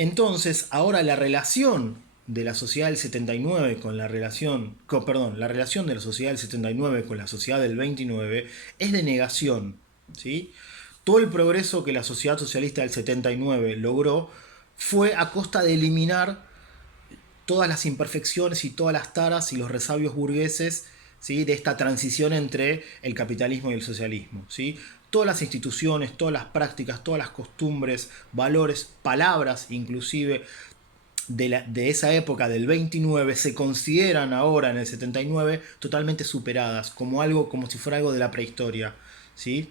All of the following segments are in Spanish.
Entonces, ahora la relación de la sociedad del 79 con la relación, la relación de la sociedad del 79 con la sociedad del 29 es de negación, ¿sí? Todo el progreso que la sociedad socialista del 79 logró fue a costa de eliminar todas las imperfecciones y todas las taras y los resabios burgueses, ¿sí?, de esta transición entre el capitalismo y el socialismo, ¿sí? Todas las instituciones, todas las prácticas, todas las costumbres, valores, palabras inclusive de esa época del 29 se consideran ahora en el 79 totalmente superadas, como algo, como si fuera algo de la prehistoria, ¿sí?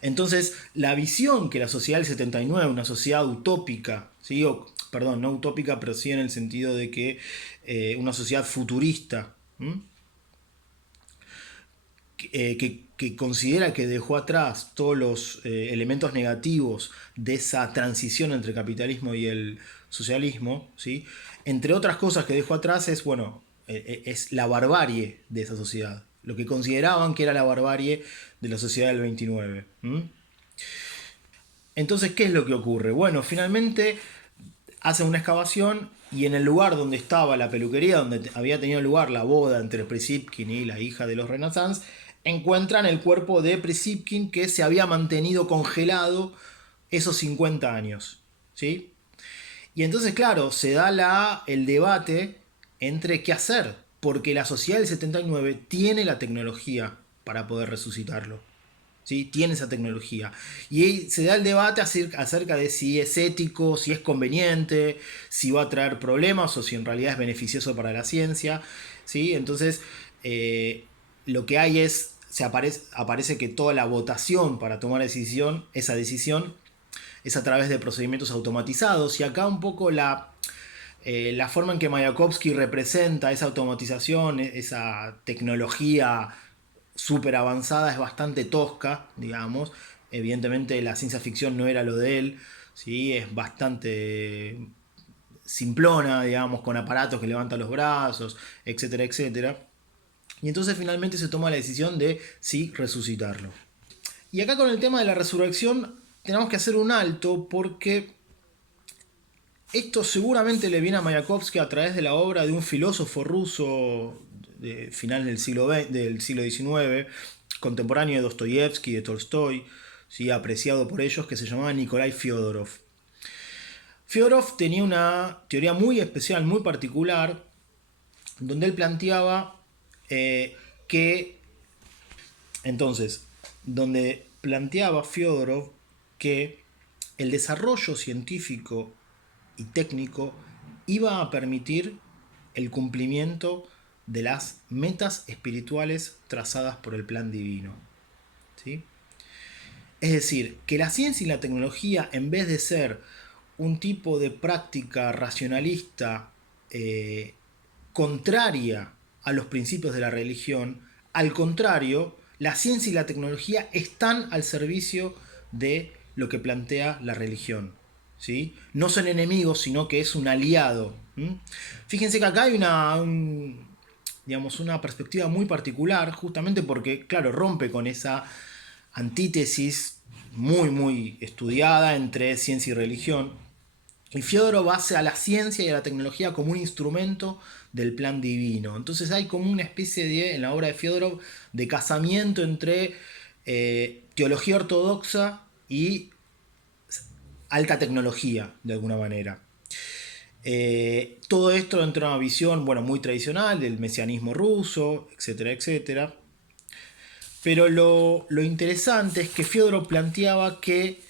Entonces, la visión que la sociedad del 79, una sociedad utópica, ¿sí? Perdón, no utópica, pero sí en el sentido de que una sociedad futurista, que considera que dejó atrás todos los elementos negativos de esa transición entre el capitalismo y el socialismo, ¿sí? Entre otras cosas que dejó atrás es, bueno, es la barbarie de esa sociedad, lo que consideraban que era la barbarie de la sociedad del 29. Entonces, ¿qué es lo que ocurre? Bueno, finalmente hacen una excavación y en el lugar donde estaba la peluquería, donde había tenido lugar la boda entre Prisipkin y la hija de los Renaissance, encuentran el cuerpo de Prisipkin que se había mantenido congelado esos 50 años. ¿Sí? Y entonces, claro, se da el debate entre qué hacer, porque la sociedad del 79 tiene la tecnología para poder resucitarlo. ¿Sí? Tiene esa tecnología. Y ahí se da el debate acerca de si es ético, si es conveniente, si va a traer problemas o si en realidad es beneficioso para la ciencia. ¿Sí? Entonces, lo que hay es, aparece que toda la votación para tomar esa decisión es a través de procedimientos automatizados. Y acá un poco la forma en que Mayakovsky representa esa automatización, esa tecnología súper avanzada, es bastante tosca, digamos. Evidentemente la ciencia ficción no era lo de él, ¿sí? Es bastante simplona, digamos, con aparatos que levantan los brazos, etcétera, etcétera. Y entonces finalmente se toma la decisión de sí resucitarlo. Y acá con el tema de la resurrección tenemos que hacer un alto porque esto seguramente le viene a Mayakovsky a través de la obra de un filósofo ruso de final del siglo XIX, contemporáneo de Dostoyevsky, de Tolstoy, ¿sí?, apreciado por ellos, que se llamaba Nikolai Fyodorov. Fyodorov tenía una teoría muy especial, muy particular, donde él planteaba que, entonces, donde planteaba Fyodorov que el desarrollo científico y técnico iba a permitir el cumplimiento de las metas espirituales trazadas por el plan divino. ¿Sí? Es decir, que la ciencia y la tecnología, en vez de ser un tipo de práctica racionalista contraria a los principios de la religión, al contrario, la ciencia y la tecnología están al servicio de lo que plantea la religión. ¿Sí? No son enemigos, sino que es un aliado. Fíjense que acá hay digamos, una perspectiva muy particular, justamente porque, claro, rompe con esa antítesis muy, muy estudiada entre ciencia y religión. Y Fyodorov hace a la ciencia y a la tecnología como un instrumento del plan divino. Entonces hay como una especie de, en la obra de Fyodorov, de casamiento entre teología ortodoxa y alta tecnología, de alguna manera. Todo esto dentro de una visión, bueno, muy tradicional del mesianismo ruso, etcétera, etcétera. Pero lo interesante es que Fyodorov planteaba que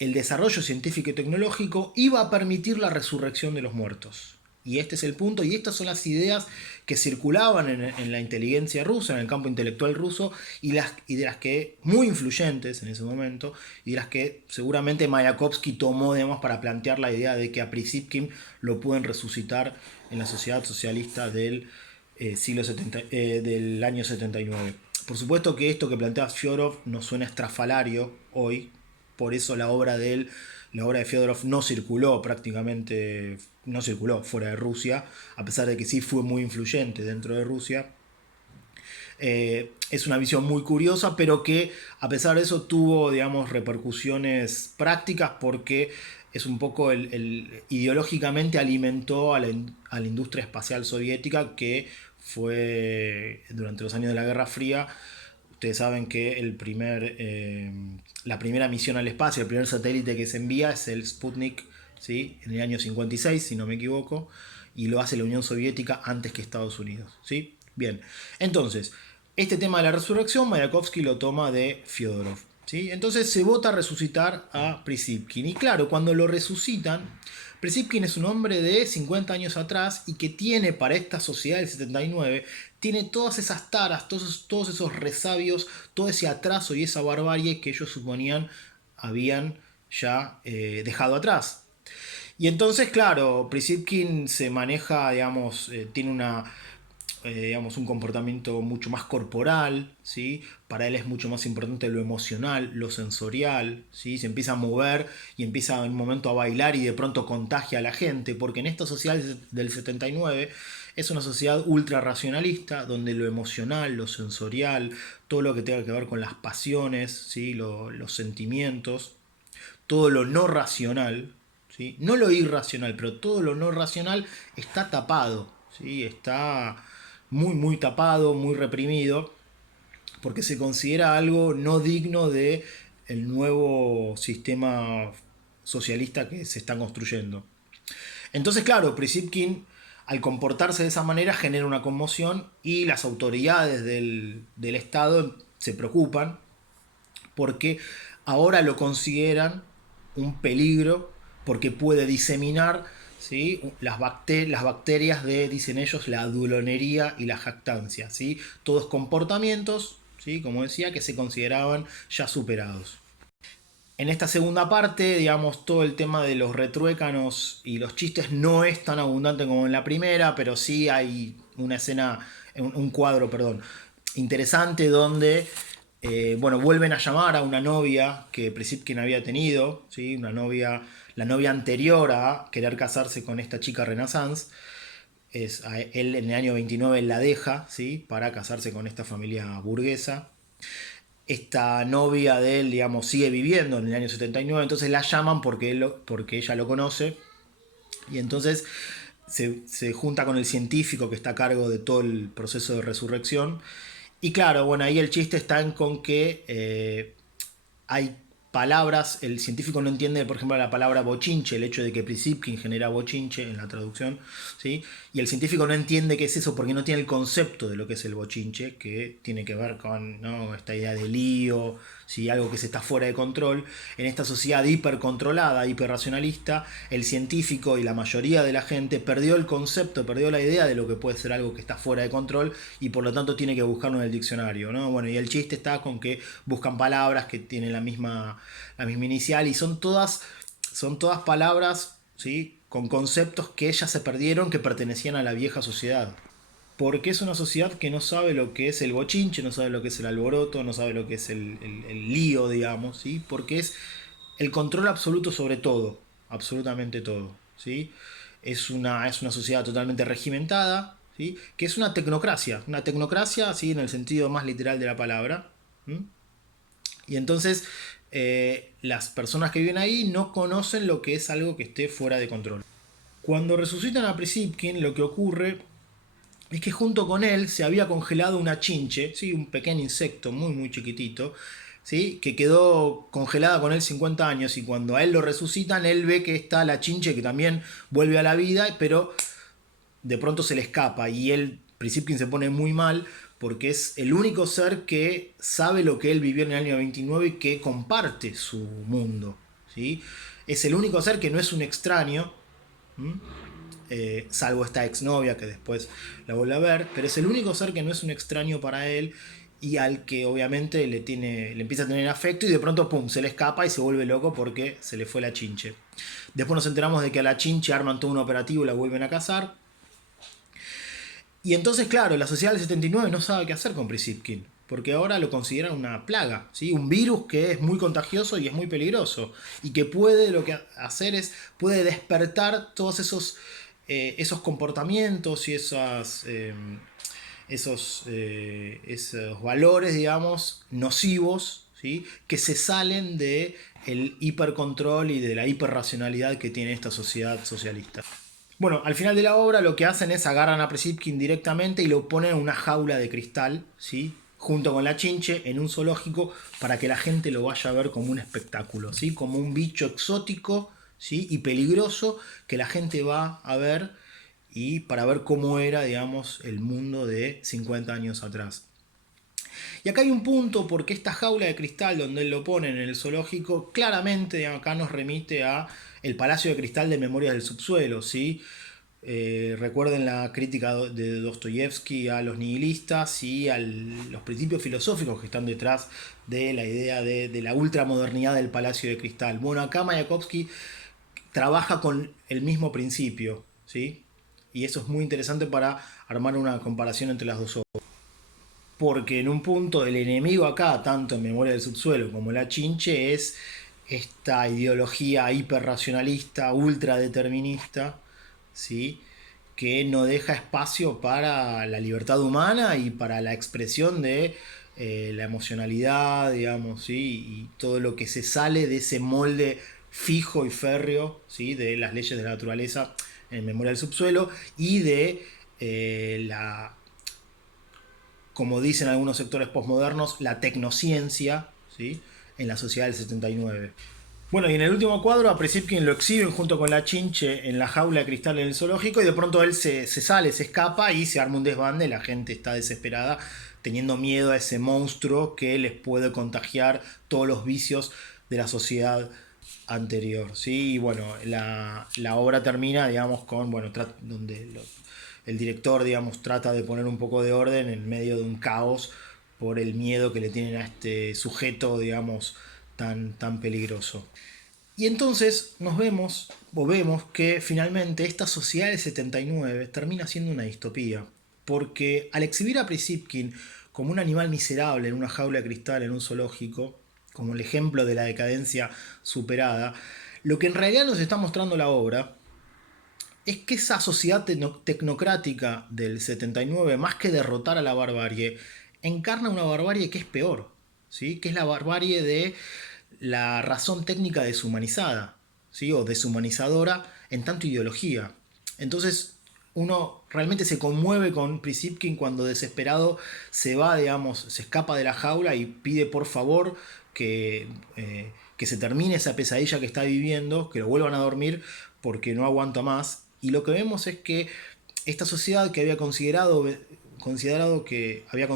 el desarrollo científico y tecnológico iba a permitir la resurrección de los muertos. Y este es el punto, y estas son las ideas que circulaban en la inteligencia rusa, en el campo intelectual ruso, y de las que, muy influyentes en ese momento, y de las que seguramente Mayakovsky tomó, digamos, para plantear la idea de que a Prisipkin lo pueden resucitar en la sociedad socialista del año 79. Por supuesto que esto que plantea Fyodorov nos suena estrafalario hoy, por eso la obra de él, la obra de Fyodorov no circuló prácticamente, no circuló fuera de Rusia, a pesar de que sí fue muy influyente dentro de Rusia. Es una visión muy curiosa, pero que a pesar de eso tuvo, digamos, repercusiones prácticas porque es un poco ideológicamente alimentó a la industria espacial soviética que fue durante los años de la Guerra Fría. Ustedes saben que la primera misión al espacio, el primer satélite que se envía es el Sputnik, ¿sí? En el año 56, si no me equivoco, y lo hace la Unión Soviética antes que Estados Unidos. ¿Sí? Bien, entonces, este tema de la resurrección, Mayakovsky lo toma de Fyodorov. ¿Sí? Entonces se vota resucitar a Prisipkin. Y claro, cuando lo resucitan, Prisipkin es un hombre de 50 años atrás y que tiene para esta sociedad del 79, tiene todas esas taras, todos esos resabios, todo ese atraso y esa barbarie que ellos suponían habían ya dejado atrás. Y entonces, claro, Prisipkin se maneja, digamos, tiene digamos, un comportamiento mucho más corporal, ¿sí? Para él es mucho más importante lo emocional, lo sensorial, ¿sí? Se empieza a mover y empieza en un momento a bailar y de pronto contagia a la gente, porque en esta sociedad del 79 es una sociedad ultra racionalista, donde lo emocional, lo sensorial, todo lo que tenga que ver con las pasiones, ¿sí? Los sentimientos, todo lo no racional, ¿sí? No lo irracional, pero todo lo no racional está tapado, ¿sí? Está muy, muy tapado, muy reprimido, porque se considera algo no digno de el nuevo sistema socialista que se está construyendo. Entonces, claro, Prisipkin, al comportarse de esa manera, genera una conmoción y las autoridades del Estado se preocupan porque ahora lo consideran un peligro porque puede diseminar, ¿sí? Las bacterias de, dicen ellos, la adulonería y la jactancia, ¿sí? Todos comportamientos, ¿sí? Como decía, que se consideraban ya superados. En esta segunda parte, digamos, todo el tema de los retruécanos y los chistes no es tan abundante como en la primera, pero sí hay una escena, un cuadro, perdón, interesante donde, bueno, vuelven a llamar a una novia que Prisipkin había tenido, ¿sí? Una novia, la novia anterior a querer casarse con esta chica Renaissance. Él en el año 29 la deja, ¿sí? Para casarse con esta familia burguesa. Esta novia de él, digamos, sigue viviendo en el año 79, entonces la llaman porque ella lo conoce, y entonces se junta con el científico que está a cargo de todo el proceso de resurrección. Y claro, bueno, ahí el chiste está en con que hay palabras, el científico no entiende, por ejemplo, la palabra bochinche, el hecho de que Prisipkin genera bochinche en la traducción, ¿sí? Y el científico no entiende qué es eso porque no tiene el concepto de lo que es el bochinche, que tiene que ver con, ¿no?, esta idea de lío, ¿sí? Algo que se está fuera de control. En esta sociedad hipercontrolada, hiperracionalista, el científico y la mayoría de la gente perdió el concepto, perdió la idea de lo que puede ser algo que está fuera de control y por lo tanto tiene que buscarlo en el diccionario, ¿no? Bueno, y el chiste está con que buscan palabras que tienen la misma inicial y son todas palabras, ¿sí? Con conceptos que ya se perdieron, que pertenecían a la vieja sociedad. Porque es una sociedad que no sabe lo que es el bochinche, no sabe lo que es el alboroto, no sabe lo que es el lío, digamos, ¿sí? Porque es el control absoluto sobre todo, absolutamente todo, ¿sí? Es una sociedad totalmente regimentada, ¿sí? Que es una tecnocracia, ¿sí? En el sentido más literal de la palabra. ¿Mm? Y entonces las personas que viven ahí no conocen lo que es algo que esté fuera de control. Cuando resucitan a Prisipkin, lo que ocurre es que junto con él se había congelado una chinche, ¿sí? Un pequeño insecto muy muy chiquitito, ¿sí? Que quedó congelada con él 50 años y cuando a él lo resucitan, él ve que está la chinche que también vuelve a la vida, pero de pronto se le escapa y él, Prisipkin, se pone muy mal porque es el único ser que sabe lo que él vivió en el año 29 y que comparte su mundo, ¿sí? Es el único ser que no es un extraño, salvo esta exnovia que después la vuelve a ver, pero es el único ser que no es un extraño para él y al que obviamente le empieza a tener afecto y de pronto pum, se le escapa y se vuelve loco porque se le fue la chinche. Después nos enteramos de que a la chinche arman todo un operativo y la vuelven a cazar. Y entonces, claro, la sociedad del 79 no sabe qué hacer con Prisipkin, porque ahora lo consideran una plaga, ¿sí? Un virus que es muy contagioso y es muy peligroso, y que puede lo que hacer es, puede despertar todos esos comportamientos y esos valores, digamos, nocivos, ¿sí? Que se salen de el hipercontrol y de la hiperracionalidad que tiene esta sociedad socialista. Bueno, al final de la obra lo que hacen es agarran a Prisipkin directamente y lo ponen en una jaula de cristal, ¿sí? Junto con la chinche en un zoológico para que la gente lo vaya a ver como un espectáculo, ¿sí? Como un bicho exótico, ¿sí? Y peligroso que la gente va a ver y para ver cómo era, digamos, el mundo de 50 años atrás. Y acá hay un punto porque esta jaula de cristal donde él lo pone en el zoológico, claramente acá nos remite a el Palacio de Cristal de Memorias del Subsuelo, ¿sí? Recuerden la crítica de Dostoyevsky a los nihilistas y a los principios filosóficos que están detrás de la idea de la ultramodernidad del Palacio de Cristal. Bueno, acá Mayakovsky trabaja con el mismo principio, ¿sí? Y eso es muy interesante para armar una comparación entre las dos obras. Porque en un punto el enemigo acá, tanto en Memoria del Subsuelo como La Chinche, es esta ideología hiperracionalista, ultradeterminista, ¿sí? Que no deja espacio para la libertad humana y para la expresión de la emocionalidad, digamos, ¿sí? Y todo lo que se sale de ese molde fijo y férreo, ¿sí? De las leyes de la naturaleza en Memoria del Subsuelo y de la, como dicen algunos sectores posmodernos, la tecnociencia, ¿sí? En la sociedad del 79. Bueno, y en el último cuadro a Prisipkin lo exhiben junto con la chinche en la jaula de cristal en el zoológico y de pronto él se sale, se escapa y se arma un desbande, la gente está desesperada teniendo miedo a ese monstruo que les puede contagiar todos los vicios de la sociedad anterior, ¿sí? Y bueno, la obra termina, digamos, con, bueno, donde el director, digamos, trata de poner un poco de orden en medio de un caos por el miedo que le tienen a este sujeto, digamos, tan peligroso. Y entonces nos vemos, o vemos que finalmente esta sociedad del 79 termina siendo una distopía, porque al exhibir a Prisipkin como un animal miserable en una jaula de cristal en un zoológico, como el ejemplo de la decadencia superada, lo que en realidad nos está mostrando la obra es que esa sociedad tecnocrática del 79, más que derrotar a la barbarie, encarna una barbarie que es peor, ¿sí? Que es la barbarie de la razón técnica deshumanizada, ¿sí? O deshumanizadora en tanto ideología. Entonces uno realmente se conmueve con Prisipkin cuando desesperado se va, digamos, se escapa de la jaula y pide por favor que se termine esa pesadilla que está viviendo, que lo vuelvan a dormir porque no aguanta más. Y lo que vemos es que esta sociedad que había considerado que había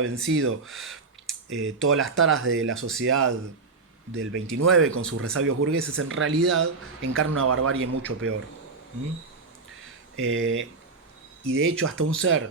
vencido todas las taras de la sociedad del 29 con sus resabios burgueses, en realidad encarna una barbarie mucho peor. ¿Mm? Eh, y de hecho hasta un ser,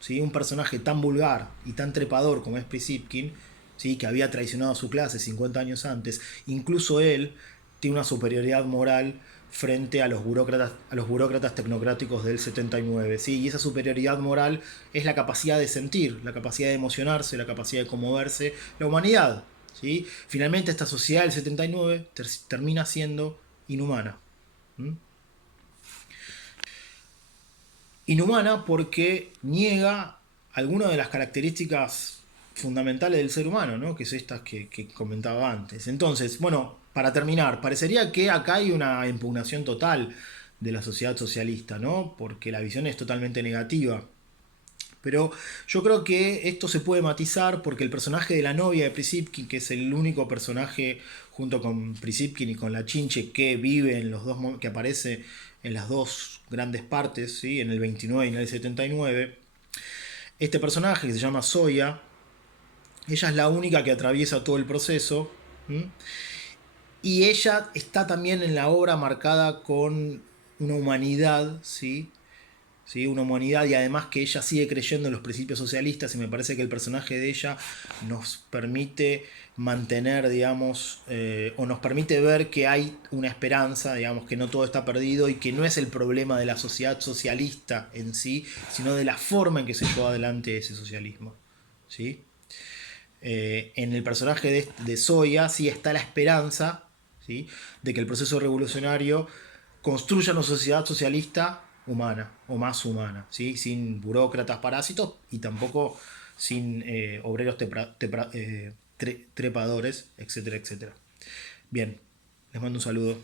¿sí? Un personaje tan vulgar y tan trepador como es Prisipkin, ¿sí? Que había traicionado a su clase 50 años antes, incluso él tiene una superioridad moral frente a los burócratas tecnocráticos del 79. ¿Sí? Y esa superioridad moral es la capacidad de sentir, la capacidad de emocionarse, la capacidad de conmoverse, la humanidad. ¿Sí? Finalmente esta sociedad del 79 termina siendo inhumana. ¿Mm? Inhumana porque niega algunas de las características fundamentales del ser humano, ¿no? Que es estas que comentaba antes. Entonces, bueno, para terminar, parecería que acá hay una impugnación total de la sociedad socialista, ¿no? Porque la visión es totalmente negativa. Pero yo creo que esto se puede matizar porque el personaje de la novia de Prisipkin, que es el único personaje junto con Prisipkin y con la Chinche que vive en los dos, que aparece en las dos grandes partes, ¿sí? En el 29 y en el 79, este personaje que se llama Zoya, ella es la única que atraviesa todo el proceso. ¿M? Y ella está también en la obra marcada con una humanidad, ¿sí? ¿Sí? Una humanidad y además que ella sigue creyendo en los principios socialistas y me parece que el personaje de ella nos permite mantener, digamos, o nos permite ver que hay una esperanza, digamos, que no todo está perdido y que no es el problema de la sociedad socialista en sí, sino de la forma en que se lleva adelante ese socialismo. ¿Sí? En el personaje de Zoya sí está la esperanza, ¿sí? De que el proceso revolucionario construya una sociedad socialista humana o más humana, ¿sí? Sin burócratas parásitos y tampoco sin obreros trepadores, etcétera, etcétera. Bien, les mando un saludo.